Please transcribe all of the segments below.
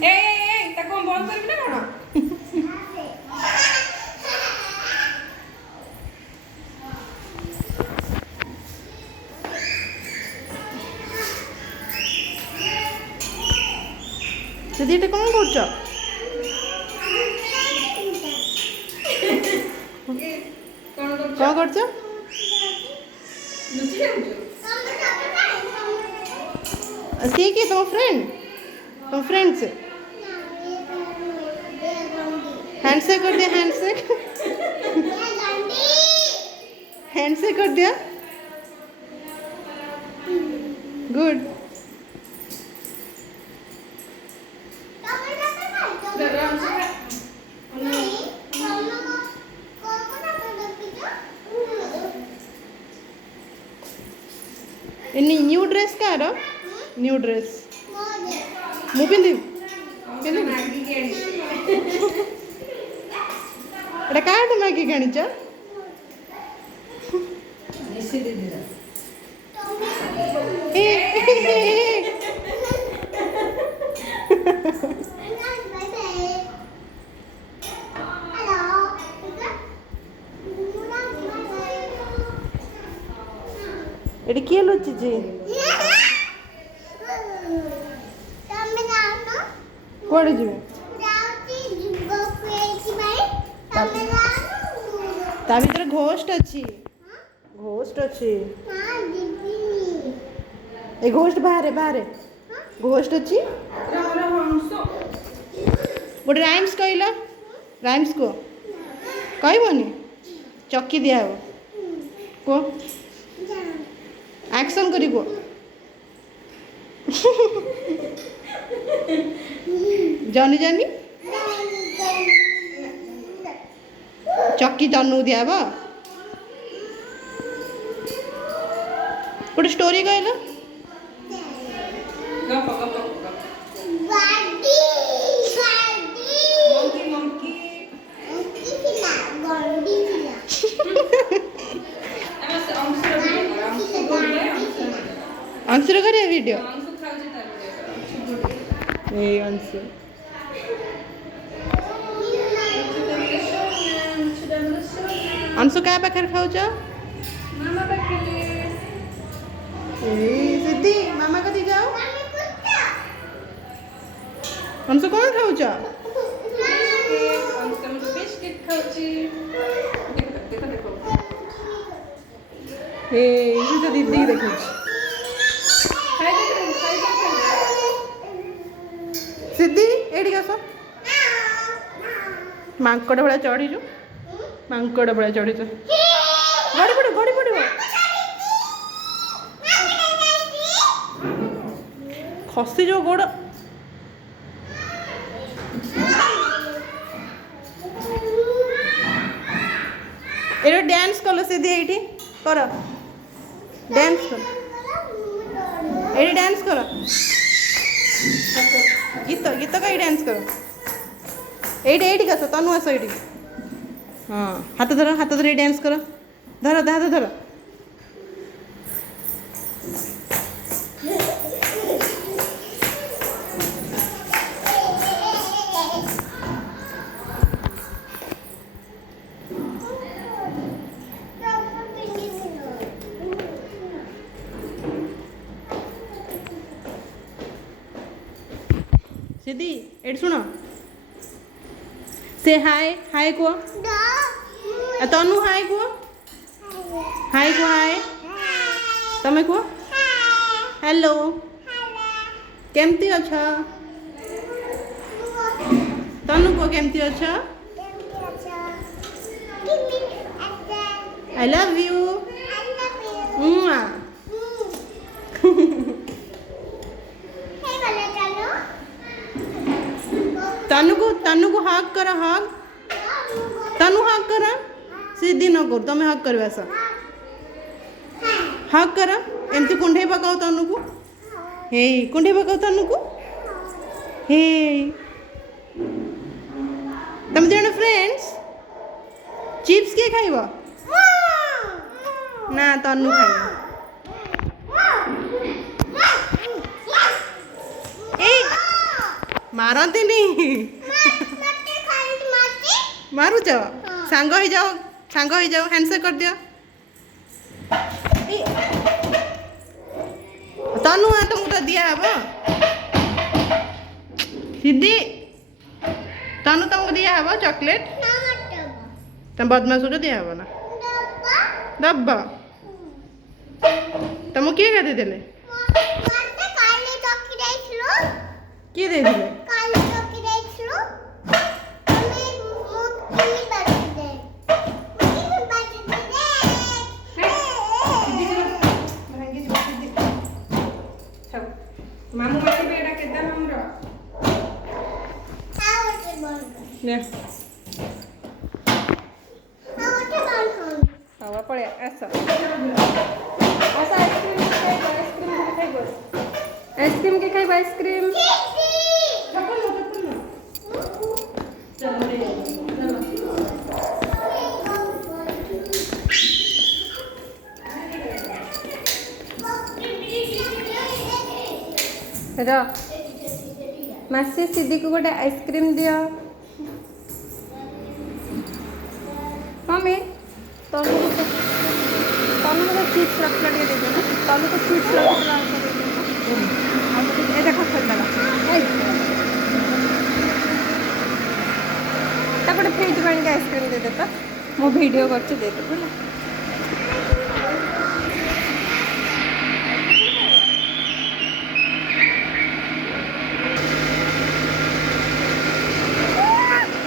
ତାକୁ ବନ୍ଦ କରିବି ନା କଣ? ସେ ଦିଟା କଣ କରୁଛ? କଣ କରୁଛ? ସିଏ କିଏ ତମ ଫ୍ରେଣ୍ଡ? ତମ फ्रेंड्स हैंडशेक कर दिया हैंडशेक हैंडशेक कर दिया गुड न्यू ड्रेस का न्यू ड्रेस मु पिंधि एटा काटू मैगी काणीच एटी किए लुचिची कुआडे जीवे ता भीतर घोस्ट अच्छी ए घोस्ट बाहर घोस्ट अच्छी गोटे राइम्स कहला राइम्स को कहबनी चक्की दिया हो को एक्शन करी को जानी जानी चक्की तनु दिया गोटे स्टोरी कहला अंशुर करे वीडियो अंशु अंशु क्या पाखे खाऊ सिद्धि मामा कति जाओ अंशु कौन खाऊ तो दीदी देखो सिद्धि एटी आस मांकड़ भाया चढ़ीचु मांकड़ भाया चढ़ीचु गड़ी पड़ खसी जो गोड़ ये डांस कल सिद्धि ये कर डांस कर ये डांस कर गीत गीत कहीं डांस कर ये कस तनु आस ये हाँ हाथ धर डांस कर धर हाथ धर सिद्धि एट सुनो से हाय को तनु हाय को हाय तमे को हेलो केमती अच्छा तनु को केमती अच्छा आई लव यू तनु को हक कर हक तनु हक कर सिद्धि न कर तमें हक कर हक कर एमती कुंडे पकाओ तनु को हे कुंडे पकाओ तनु को हे तुम जन फ्रेंड्स चिप्स के खाइब ना तनु खाइब ମାରନ୍ତିନି। ମାରୁଛ ସାଙ୍ଗ ହେଇଯାଅ ହ୍ୟାଣ୍ଡସେକ୍ କରିଦିଅ। ତନୁ ତମକୁ ତ ଦିଆହବ ଦିଦି, ତନୁ ତମକୁ ଦିଆହବ ଚକଲେଟ। ତମ ବଦମାସ ଗୁଟେ ଦିଆହବ ନା ଦବ। ତମକୁ କିଏ ଗାଧେଇ ଦେଲେ? କିଏ ଦେଇଥିଲେ? ମାମୁଁ ମାରିବେ ଏଇଟା କେତେ ମାମୁଁର? ହବା ପଳେଆ ଆସ ଆଇସ୍କ୍ରିମ୍ କେ ଖାଇବ ଆଇସ୍କ୍ରିମ୍। मासी सिद्धि को गोटे आइसक्रीम दियो। मम्मी तनु को चिप्स रखला दे दे ना। तनु को चिप्स रखला दे दे ना। ए देखो खोलला तापटे फ्रिज पानी के आइसक्रीम दे दे तो मो वीडियो करछि दे दे बोला।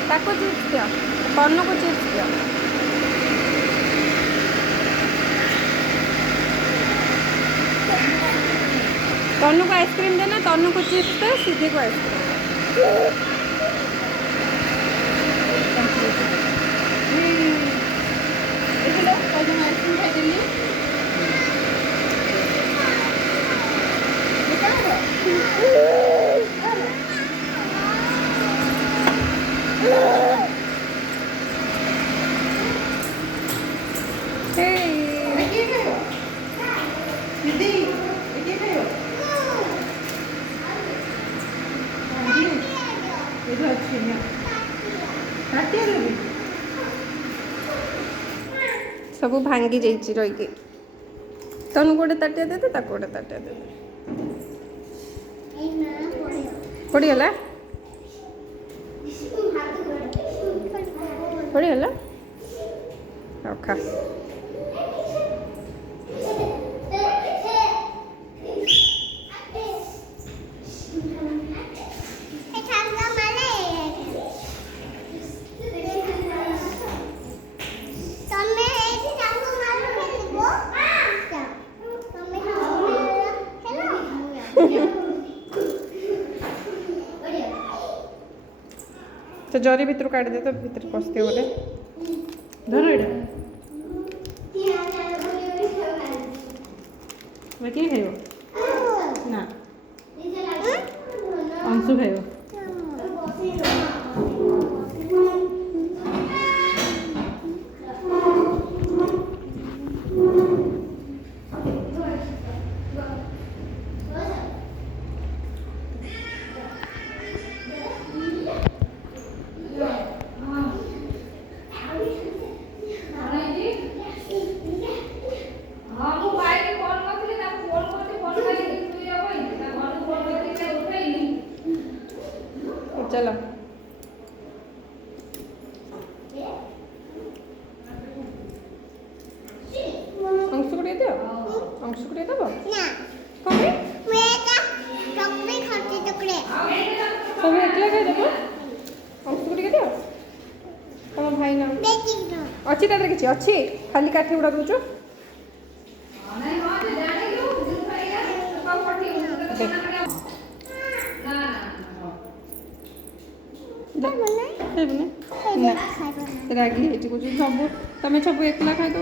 ताको चिप्स दियो, तनु को चिप्स दियो। तनु को आइसक्रीम देना, तनु को चिप्स दे, सिद्धि को आइसक्रीम। सब भांगी जाइए रही तनु गोटे ताटिया दे दे ताको गोटे ताटिया दे दे पड़गला पड़गला खा तो जरी भीतर काट दे तो भीतर पसते बोले धर एटा मैं के खाइबो ना अंशु खाइबो चलो अंश को दियो अंश को दे दबो ना कमे मेटा टकरे खर्चे टकरे सब एकला खाइ देबो अंश को दियो तम भाई ना देखि न अछि तादर किछि अछि खाली काठी उडा दोचो नहीं हां जे जाने लो दिल भाईया सब पठी ना रागी सब तुम सब एकला खाई दौ।